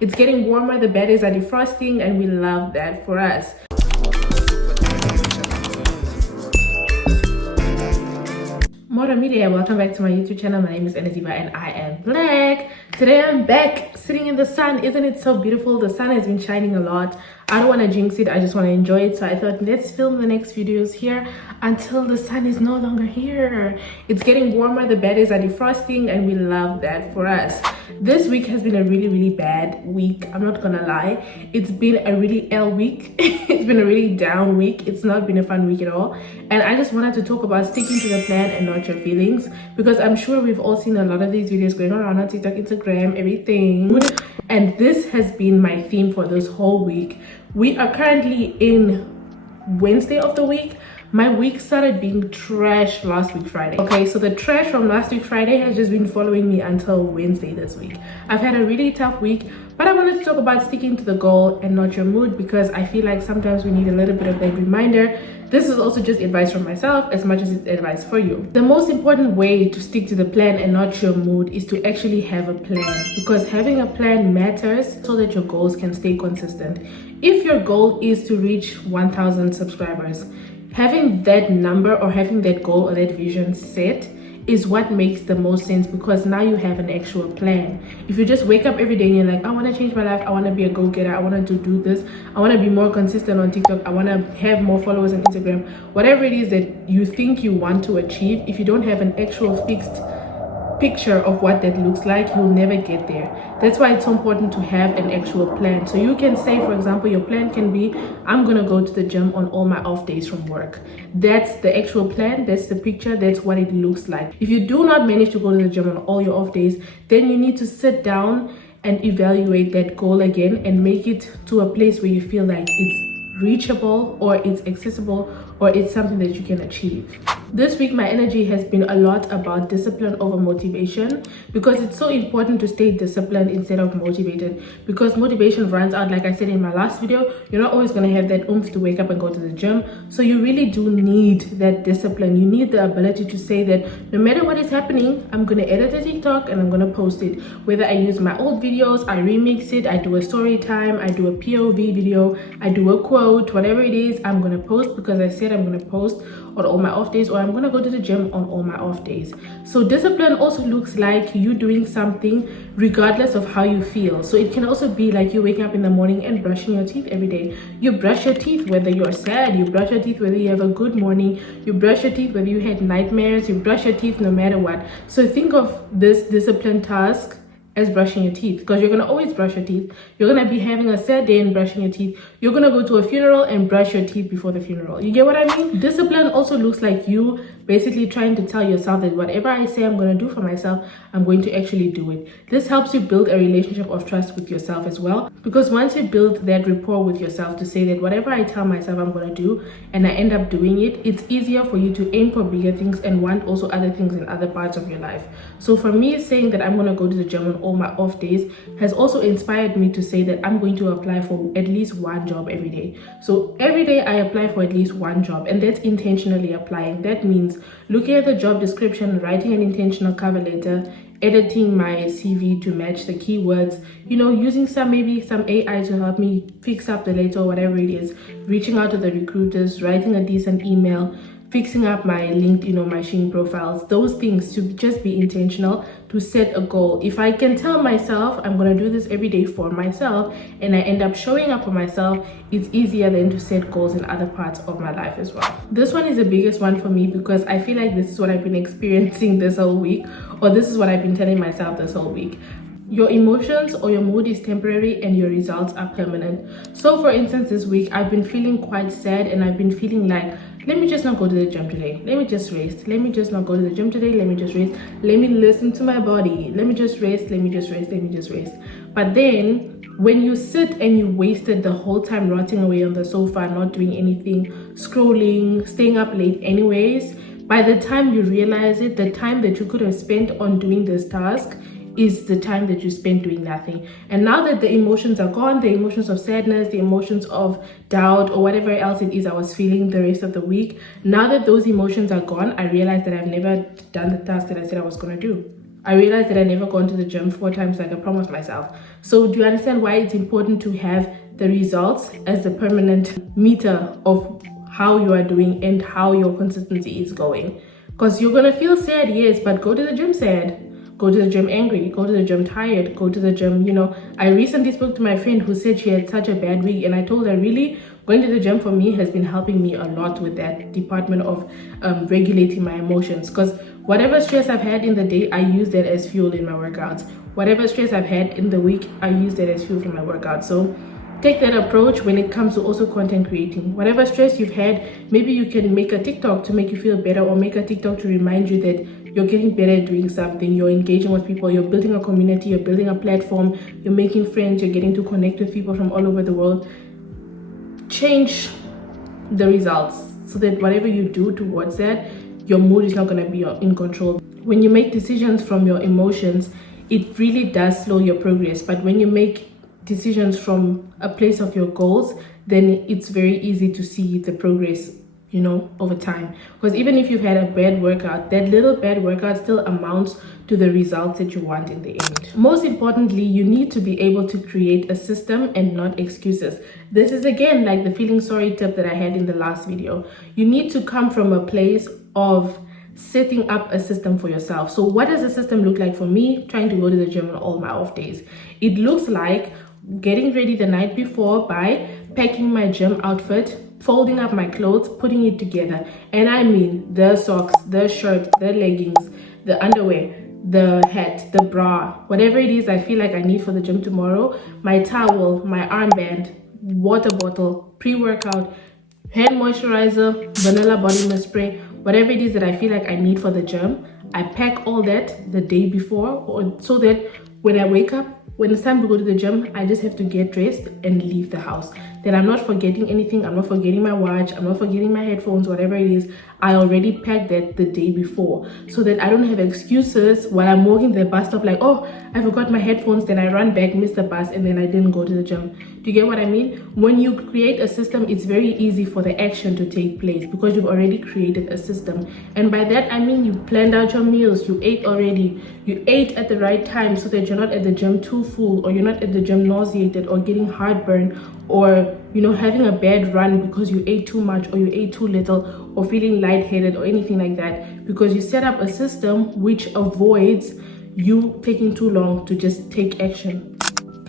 It's getting warmer, the baddies are defrosting, and we love that for us. Moda Media, welcome back to my YouTube channel. My name is Ann-Adeva and I am black. Today I'm back sitting in the sun. Isn't it so beautiful? The sun has been shining a lot. I don't want to jinx it, I just want to enjoy it. So I thought, let's film the next videos here until the sun is no longer here. It's getting warmer, the baddies are defrosting, and we love that for us. This week has been a really bad week. I'm not gonna lie, it's been a really L week. It's been a really down week. It's not been a fun week at all, and I just wanted to talk about sticking to the plan and not your feelings, because I'm sure we've all seen a lot of these videos going around on TikTok, Instagram, everything, and this has been my theme for this whole week. We are currently in Wednesday of the week. My week started being trash last week Friday. Okay, so the trash from last week Friday has just been following me until Wednesday this week. I've had a really tough week, but I wanted to talk about sticking to the goal and not your mood, because I feel like sometimes we need a little bit of that reminder. This is also just advice from myself as much as it's advice for you. The most important way to stick to the plan and not your mood is to actually have a plan, because having a plan matters so that your goals can stay consistent. If your goal is to reach 1,000 subscribers, having that number or having that goal or that vision set is what makes the most sense, because now you have an actual plan. If you just wake up every day and you're like, I want to change my life, I want to be a go-getter, I want to do this, I want to be more consistent on TikTok, I want to have more followers on Instagram, whatever it is that you think you want to achieve, if you don't have an actual fixed picture of what that looks like, you'll never get there. That's why it's so important to have an actual plan. So you can say, for example, your plan can be, I'm gonna go to the gym on all my off days from work. That's the actual plan, that's the picture, that's what it looks like. If you do not manage to go to the gym on all your off days, then you need to sit down and evaluate that goal again and make it to a place where you feel like it's reachable or it's accessible or it's something that you can achieve. This week my energy has been a lot about discipline over motivation, because it's so important to stay disciplined instead of motivated, because motivation runs out. Like I said in my last video, you're not always going to have that oomph to wake up and go to the gym. So you really do need that discipline. You need the ability to say that no matter what is happening, I'm going to edit a TikTok and I'm going to post it. Whether I use my old videos, I remix it, I do a story time, I do a POV video, I do a quote, whatever it is, I'm going to post, because I said I'm going to post on all my off days, or I'm going to go to the gym on all my off days. So discipline also looks like you doing something regardless of how you feel. So it can also be like you waking up in the morning and brushing your teeth every day. You brush your teeth whether you're sad, you brush your teeth whether you have a good morning, you brush your teeth whether you had nightmares, you brush your teeth no matter what. So think of this discipline task as brushing your teeth, because you're going to always brush your teeth. You're going to be having a sad day and brushing your teeth. You're going to go to a funeral and brush your teeth before the funeral. You get what I mean? Discipline also looks like you basically trying to tell yourself that whatever I say I'm going to do for myself, I'm going to actually do it. This helps you build a relationship of trust with yourself as well, because once you build that rapport with yourself to say that whatever I tell myself I'm going to do and I end up doing it, it's easier for you to aim for bigger things and want also other things in other parts of your life. So for me, saying that I'm going to go to the gym on all my off days has also inspired me to say that I'm going to apply for at least one job every day. So every day I apply for at least one job, and that's intentionally applying. That means looking at the job description, writing an intentional cover letter, editing my CV to match the keywords, you know, using maybe some AI to help me fix up the letter or whatever it is, reaching out to the recruiters, writing a decent email, fixing up my LinkedIn or my Shein profiles, those things, to just be intentional, to set a goal. If I can tell myself I'm going to do this every day for myself and I end up showing up for myself, it's easier than to set goals in other parts of my life as well. This one is the biggest one for me, because I feel like this is what I've been experiencing this whole week, or this is what I've been telling myself this whole week. Your emotions or your mood is temporary and your results are permanent. So for instance, this week I've been feeling quite sad, and I've been feeling like, let me just not go to the gym today, let me just rest, let me just not go to the gym today, let me just rest, let me listen to my body, let me just rest, let me just rest, let me just rest. But then when you sit and you wasted the whole time rotting away on the sofa, not doing anything, scrolling, staying up late anyways, by the time you realize it, the time that you could have spent on doing this task is the time that you spend doing nothing. And now that the emotions are gone, the emotions of sadness, the emotions of doubt, or whatever else it is I was feeling the rest of the week, now that those emotions are gone, I realized that I've never done the task that I said I was going to do. I realized that I never gone to the gym 4 times like I promised myself. So do you understand why it's important to have the results as the permanent meter of how you are doing and how your consistency is going? Because you're gonna feel sad, yes, but go to the gym sad. Go to the gym angry, go to the gym tired, go to the gym, I recently spoke to my friend who said she had such a bad week, and I told her, really, going to the gym for me has been helping me a lot with that department of regulating my emotions. Because whatever stress I've had in the day, I use that as fuel in my workouts. Whatever stress I've had in the week, I use that as fuel for my workouts. So take that approach when it comes to also content creating. Whatever stress you've had, maybe you can make a TikTok to make you feel better, or make a TikTok to remind you that you're getting better at doing something, you're engaging with people, you're building a community, you're building a platform, you're making friends, you're getting to connect with people from all over the world. Change the results so that whatever you do towards that, your mood is not going to be in control. When you make decisions from your emotions, it really does slow your progress. But when you make decisions from a place of your goals, then it's very easy to see the progress over time. Because even if you've had a bad workout, that little bad workout still amounts to the results that you want in the end. Most importantly, you need to be able to create a system and not excuses. This is again like the feeling sorry tip that I had in the last video. You need to come from a place of setting up a system for yourself. So what does a system look like for me trying to go to the gym on all my off days? It looks like getting ready the night before by packing my gym outfit, folding up my clothes, putting it together. And I mean the socks, the shirt, the leggings, the underwear, the hat, the bra, whatever it is I feel like I need for the gym tomorrow, my towel, my armband, water bottle, pre-workout, hand moisturizer, vanilla body mist spray, whatever it is that I feel like I need for the gym, I pack all that the day before, so that when I wake up, when it's time to go to the gym, I just have to get dressed and leave the house. Then I'm not forgetting anything. I'm not forgetting my watch. I'm not forgetting my headphones, whatever it is. I already packed that the day before, so that I don't have excuses while I'm walking the bus stop like, oh, I forgot my headphones, then I run back, miss the bus, and then I didn't go to the gym. Do you get what I mean? When you create a system, it's very easy for the action to take place because you've already created a system. And by that, I mean you planned out your meals, you ate already, you ate at the right time so that you're not at the gym too full, or you're not at the gym nauseated or getting heartburn, or having a bad run because you ate too much or you ate too little, or feeling lightheaded or anything like that, because you set up a system which avoids you taking too long to just take action.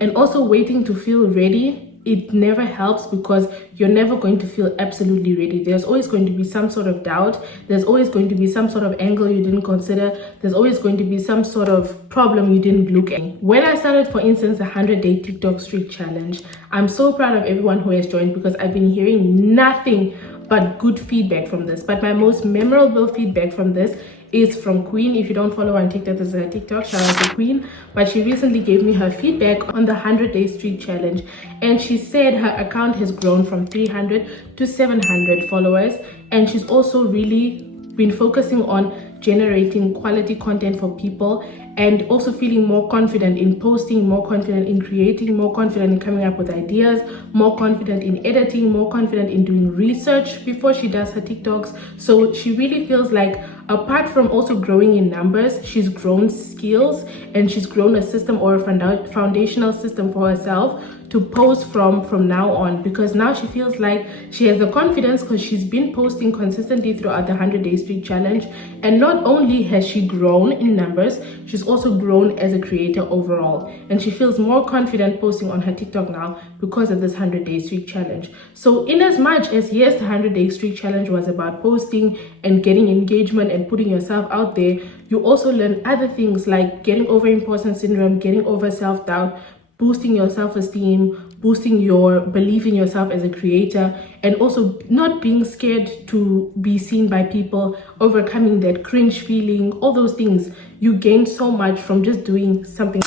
And also waiting to feel ready, it never helps, because you're never going to feel absolutely ready. There's always going to be some sort of doubt. There's always going to be some sort of angle you didn't consider. There's always going to be some sort of problem you didn't look at. When I started, for instance, the 100-day TikTok streak challenge, I'm so proud of everyone who has joined, because I've been hearing nothing but good feedback from this. But my most memorable feedback from this is from Queen. If you don't follow her on TikTok, this is her TikTok, shout out to Queen. But she recently gave me her feedback on the 100-day streak challenge, and she said her account has grown from 300 to 700 followers, and she's also really been focusing on generating quality content for people, and also feeling more confident in posting, more confident in creating, more confident in coming up with ideas, more confident in editing, more confident in doing research before she does her TikToks. So she really feels like, apart from also growing in numbers, she's grown skills, and she's grown a system or a foundational system for herself to post from now on, because now she feels like she has the confidence, because she's been posting consistently throughout the 100-day streak challenge. And not only has she grown in numbers, she's also grown as a creator overall, and she feels more confident posting on her TikTok now because of this 100-day streak challenge. So in as much as, yes, the 100-day streak challenge was about posting and getting engagement and putting yourself out there, you also learn other things like getting over imposter syndrome, getting over self-doubt, boosting your self-esteem, boosting your belief in yourself as a creator, and also not being scared to be seen by people, overcoming that cringe feeling, all those things. You gain so much from just doing something.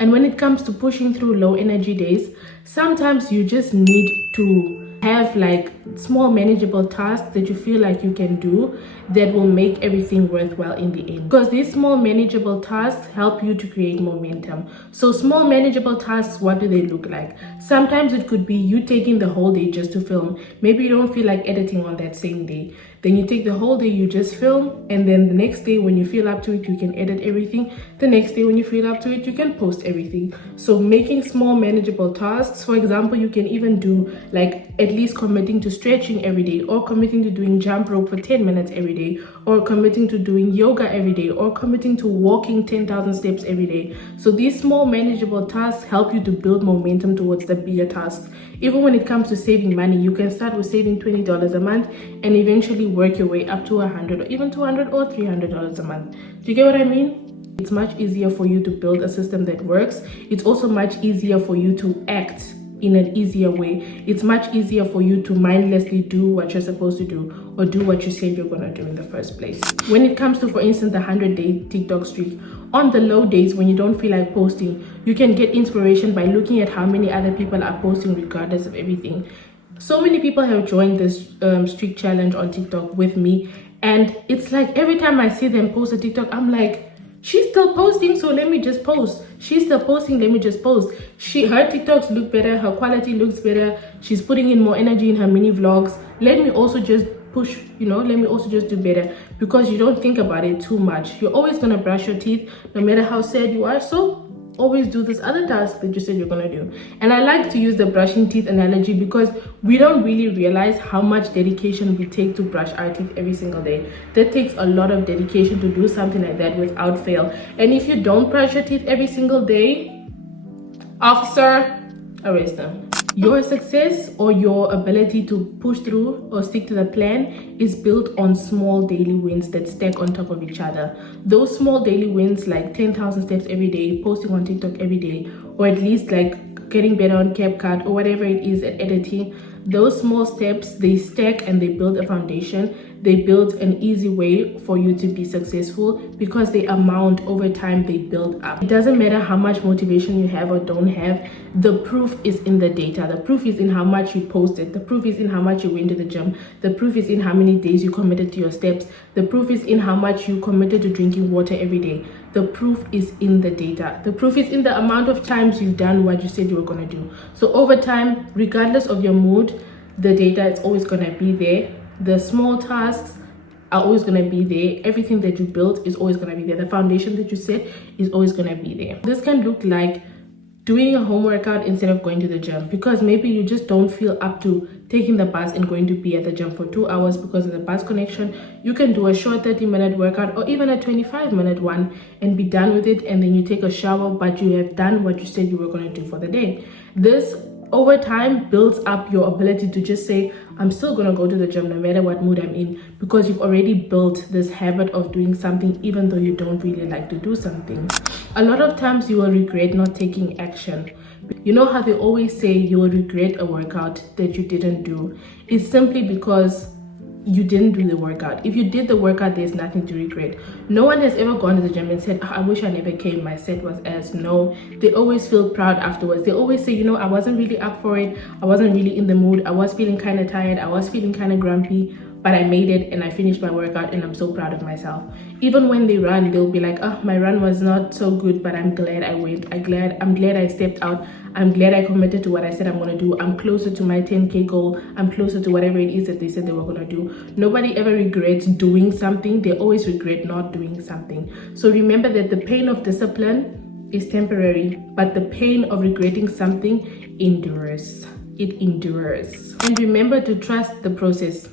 And when it comes to pushing through low energy days, sometimes you just need to have like small manageable tasks that you feel like you can do that will make everything worthwhile in the end, because these small manageable tasks help you to create momentum. So small manageable tasks, what do they look like? Sometimes it could be you taking the whole day just to film. Maybe you don't feel like editing on that same day. Then you take the whole day, you just film, and then the next day when you feel up to it, you can edit everything. The next day when you feel up to it, you can post everything. So making small manageable tasks. For example, you can even do like at least committing to stretching every day, or committing to doing jump rope for 10 minutes every day, or committing to doing yoga every day, or committing to walking 10,000 steps every day. So these small manageable tasks help you to build momentum towards the bigger tasks. Even when it comes to saving money, you can start with saving $20 a month and eventually work your way up to $100 or even $200 or $300 a month. Do you get what I mean? It's much easier for you to build a system that works. It's also much easier for you to act in an easier way. It's much easier for you to mindlessly do what you're supposed to do, or do what you said you're gonna do in the first place. When it comes to, for instance, the 100-day TikTok streak, on the low days when you don't feel like posting, you can get inspiration by looking at how many other people are posting regardless of everything. So many people have joined this streak challenge on TikTok with me, and it's like every time I see them post a TikTok, I'm like, she's still posting, so let me just post. She's still posting, let me just post. Her TikToks look better, her quality looks better, she's putting in more energy in her mini vlogs. Let me also just push, let me also just do better, because you don't think about it too much. You're always gonna brush your teeth no matter how sad you are, so always do this other task that you said you're gonna do. And I like to use the brushing teeth analogy because we don't really realize how much dedication we take to brush our teeth every single day. That takes a lot of dedication to do something like that without fail. And if you don't brush your teeth every single day, officer, arrest them. Your success or your ability to push through or stick to the plan is built on small daily wins that stack on top of each other. Those small daily wins, like 10,000 steps every day, posting on TikTok every day, or at least like getting better on CapCut or whatever it is at editing, those small steps, they stack and they build a foundation. They build an easy way for you to be successful because they amount over time, they build up. It doesn't matter how much motivation you have or don't have. The proof is in the data. The proof is in how much you posted. The proof is in how much you went to the gym. The proof is in how many days you committed to your steps. The proof is in how much you committed to drinking water every day. The proof is in the data. The proof is in the amount of times you've done what you said you were going to do. So over time, regardless of your mood, the data is always going to be there. The small tasks are always going to be there. Everything that you built is always going to be there. The foundation that you set is always going to be there. This can look like doing a home workout instead of going to the gym, because maybe you just don't feel up to taking the bus and going to be at the gym for 2 hours because of the bus connection. You can do a short 30-minute workout or even a 25-minute one and be done with it, and then you take a shower, but you have done what you said you were going to do for the day. This over time builds up your ability to just say, I'm still going to go to the gym no matter what mood I'm in, because you've already built this habit of doing something even though you don't really like to do something. A lot of times you will regret not taking action. You know how they always say you will regret a workout that you didn't do? It's simply because you didn't do the workout. If you did the workout, there's nothing to regret. No one has ever gone to the gym and said, I wish I never came, my set was ass. No, they always feel proud afterwards. They always say, I wasn't really up for it. I wasn't really in the mood. I was feeling kind of tired. I was feeling kind of grumpy, but I made it and I finished my workout and I'm so proud of myself. Even when they run, they'll be like, oh, my run was not so good, but I'm glad I went. I'm glad I stepped out. I'm glad I committed to what I said I'm going to do. I'm closer to my 10K goal. I'm closer to whatever it is that they said they were going to do. Nobody ever regrets doing something. They always regret not doing something. So remember that the pain of discipline is temporary, but the pain of regretting something endures. It endures. And remember to trust the process.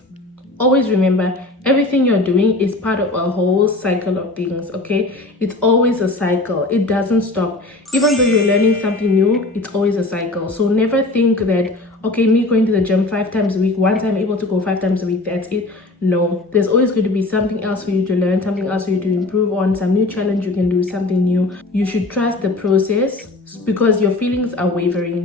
Always remember, everything you're doing is part of a whole cycle of things, okay? It's always a cycle. It doesn't stop. Even though you're learning something new, it's always a cycle. So never think that, okay, me going to the gym 5 times a week, once I'm able to go 5 times a week, that's it. No, there's always going to be something else for you to learn, something else for you to improve on, some new challenge you can do, something new. You should trust the process because your feelings are wavering,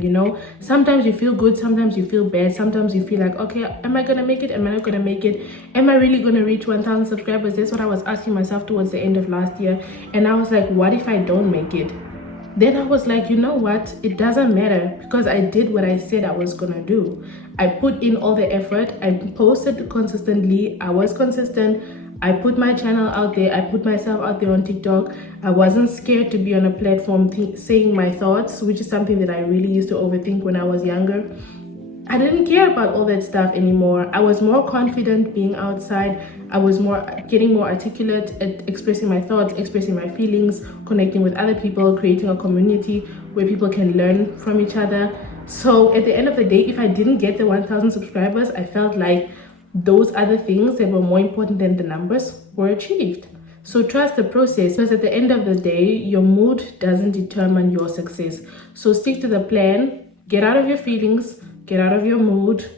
Sometimes you feel good, sometimes you feel bad, sometimes you feel like, okay, am I going to make it? Am I not going to make it? Am I really going to reach 1,000 subscribers? That's what I was asking myself towards the end of last year. And I was like, what if I don't make it? Then I was like, you know what? It doesn't matter because I did what I said I was gonna do. I put in all the effort. I posted consistently. I was consistent. I put my channel out there. I put myself out there on TikTok. I wasn't scared to be on a platform saying my thoughts, which is something that I really used to overthink when I was younger. I didn't care about all that stuff anymore. I was more confident being outside. I was getting more articulate at expressing my thoughts, expressing my feelings, connecting with other people, creating a community where people can learn from each other. So at the end of the day, if I didn't get the 1,000 subscribers, I felt like those other things that were more important than the numbers were achieved. So trust the process, because at the end of the day, your mood doesn't determine your success. So stick to the plan, get out of your feelings, get out of your mood,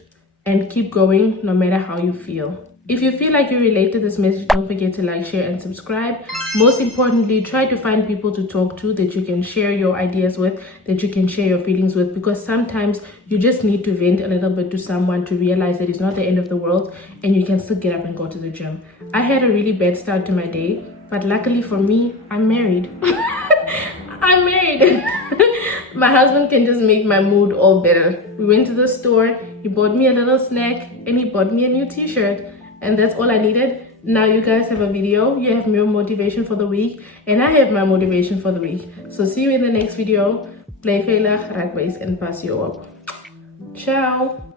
and keep going no matter how you feel. If you feel like you relate to this message, don't forget to like, share, and subscribe. Most importantly, try to find people to talk to that you can share your ideas with, that you can share your feelings with, because sometimes you just need to vent a little bit to someone to realize that it's not the end of the world and you can still get up and go to the gym. I had a really bad start to my day, but luckily for me, I'm married. I'm married. My husband can just make my mood all better. We went to the store, he bought me a little snack, and he bought me a new t-shirt. And that's all I needed. Now you guys have a video, you have your motivation for the week, and I have my motivation for the week. So see you in the next video. Play veilig, raak wijs en pas je op. Ciao.